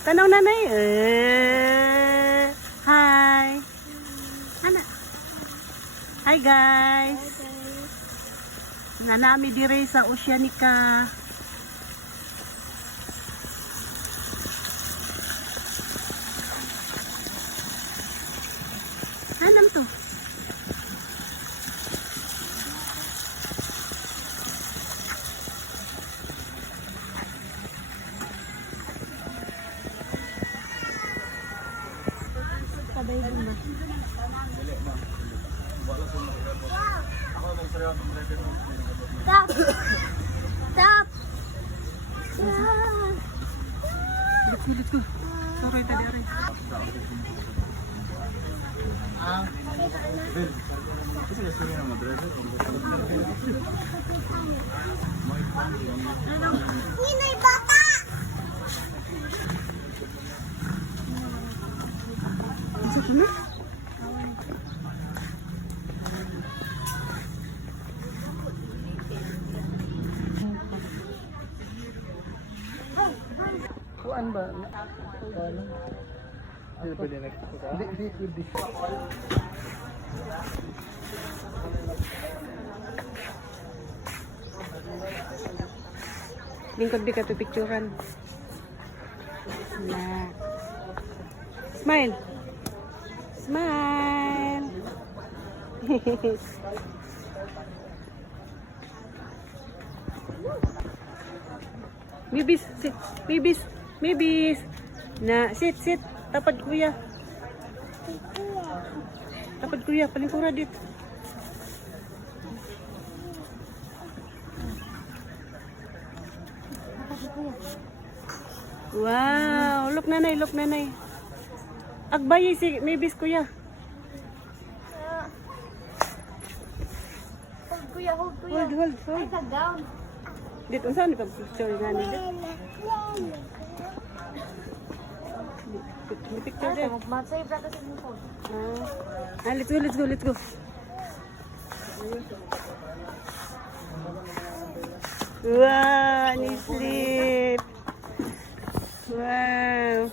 Tanaw nanay. Hi. Ana. Hi guys. Nanami dire sa Oceanica. Anam to? Stop! Stop! Let's go. Sorry tadi ari. Ninay bata! Bisa kami? Kuan ba? Hindi pwede na. Hindi. Lingkod di ka pipicturan. Na. Smile. Smile. Bibis, sit. Bibis. Bibis. Na, sit. Tapad kuya. Tapad kuya, palingkura dit. Wow, look nanay. Agbayi si Mibis kuya. Hold kuya, hold kuya. Hold. Ay, down. Dito, saan ka picture nga ni dit? Picture dit. Magsay braka sa phone. Let's go. Wow, ni sleep. Wow.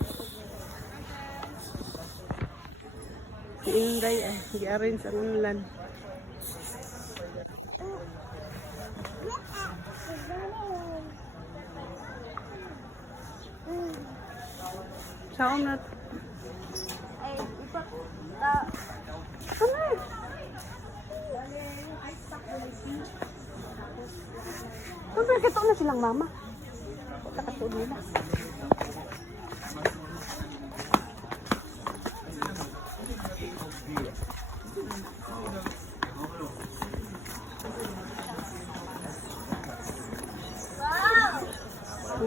Si Inday ay i-arrange ang ulan. Saan na? Ay, ipak. Ano? Siyempre, kito na silang mama. Takatuon nila.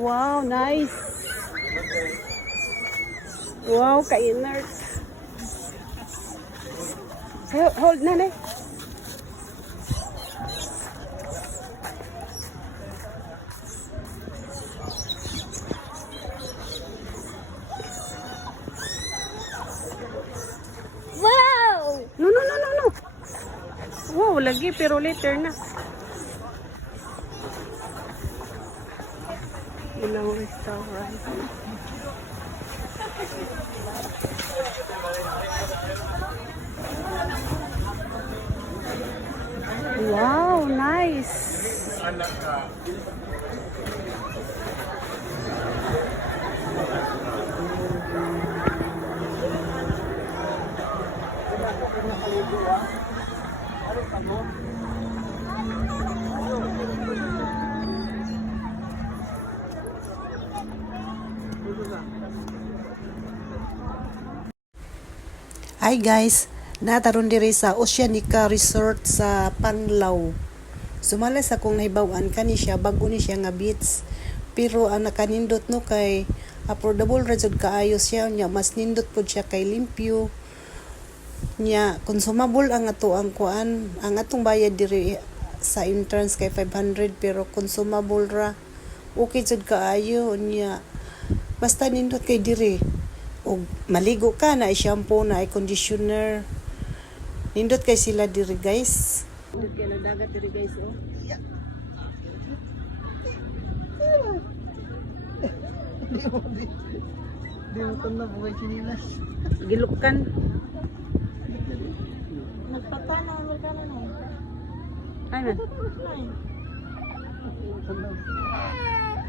Wow, nice. Wow, ka-inert. Hold nanay. Wow! No. Wow, lagi pero later na. Ilang restaurant. Wow, nice. Hi guys, nataron diri sa Oceanica Resort sa Panlaw. Sumala sa kong nahibawan kani siya bago ni siya nga beach. Pero ang nakanindot no kay affordable ra jud kaayo siya nya mas nindot pud siya kay limpyo. Nya consumable ang ato ang kuan, ang atong bayad diri sa entrance kay 500 pero consumable ra. Okay jud kaayo nya basta nindot kay diri. Og maligo ka na shampoo na conditioner. Nindot kay sila diri guys. Nindot kay lang dagat diri guys oh. Di mo na buhay sinilas. Gilukan. Nagpatana, magkano na yun? Ay man.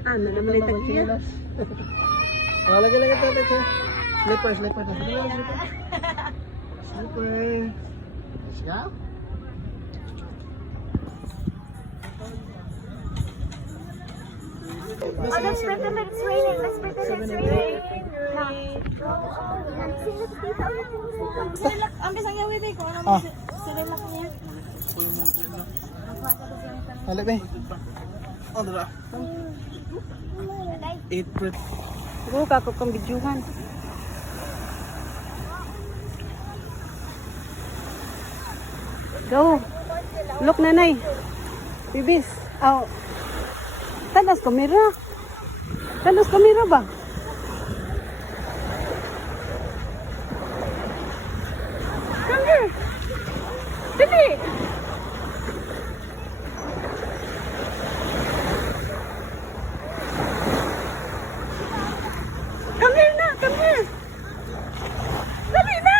Ano naman ito siya? Oh, lagi ito siya. Slipper. Slipper. Let's go. Oh, let's pretend it's raining. Let's pretend it's raining. Silak, ang bisang yawi ba ko? Ano silak niya? Halik be. Oh, dala. 8 prep. Siguro kako kang bidyuhan. Go. Look nanay. Bibis. Oh. Tadas kamera. Tadas kamera ba? Come here. Dali. Come here na. Come here. Dali na.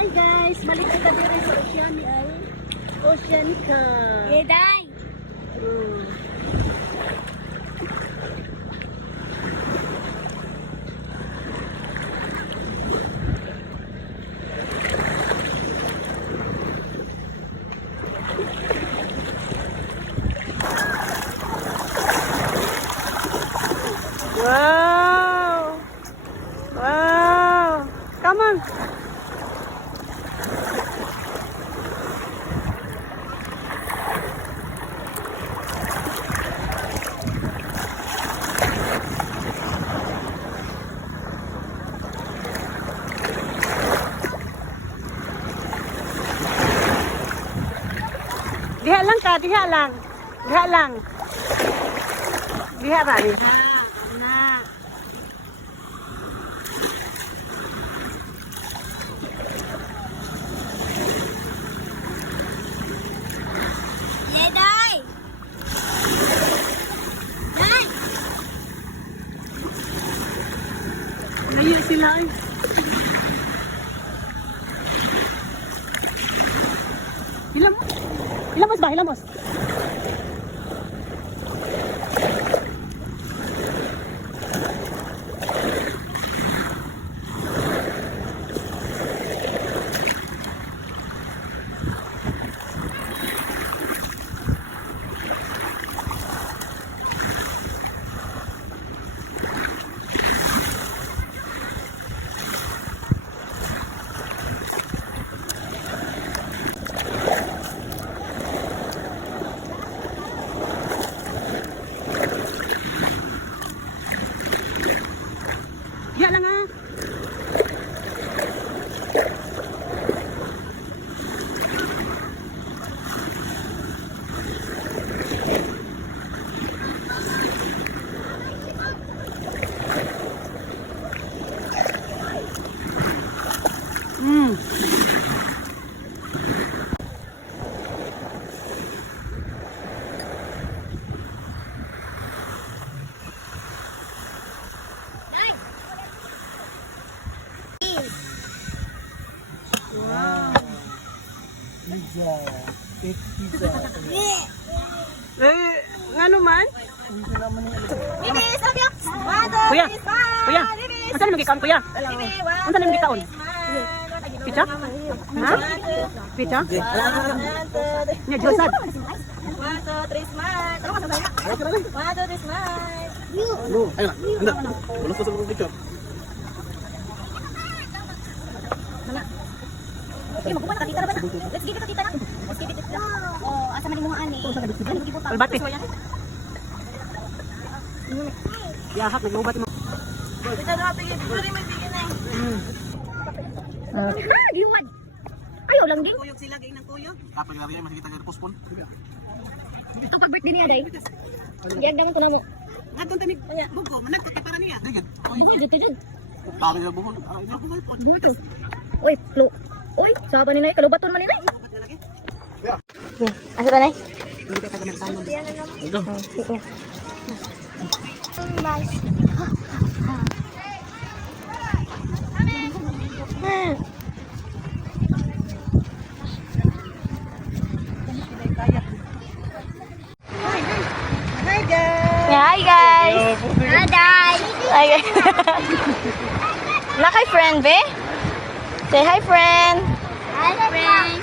Hi guys, balik kita diri sa Oceanica. Yeday! Wow! Wow! Come on! Diha lang ka, diha lang. Diha lang. Diha ba ni? Na. Yeday! Day! Layo sila ay. Hilamos ba? Hilamos. Ya lang ah. Pizza. Cake pizza. Eh, ngano man? Hindi naman yung Bibis! Okay! Kuya. Kuya. Asa naman gikaon kuya? Asa naman gikaon? Pizza? Ha? Pizza? Nya josad. 1, 2, 3, smile! Tara ka sa saya! 1, 2, 3, smile! No, ayun na. Anda. Ulos ko sa mga picture. Okay, magkuha na ka, tita na ba na? Let's give it to tita na. Let's give it to tita. Oh, asa man yung mga ani? Albate. Yahak naglubat mo. Tita na, pigil. Pwede may bigyan na eh. Mm. Diwan! Ayaw lang Banding. Kuyog sila gay ng kuyog. Kapag lari ay makikita ka postpone. Ang pag-birthday niya, day. Iyagdangan ko na mo. Ngadton tani bugo, manag ko para niya. Digit. Hindi, dito. Lari na buhol. Buto. Uy, flo. Uy, sapa ni Nay, kalubaton man ni Nay. Bugot na lagi. Asa ba Nay? Hindi ka tagamang Ito. Sige. Hi guys. Hi guys. Hi guys. Hi guys. Na kay friend be? Say hi friend. Hi, friend.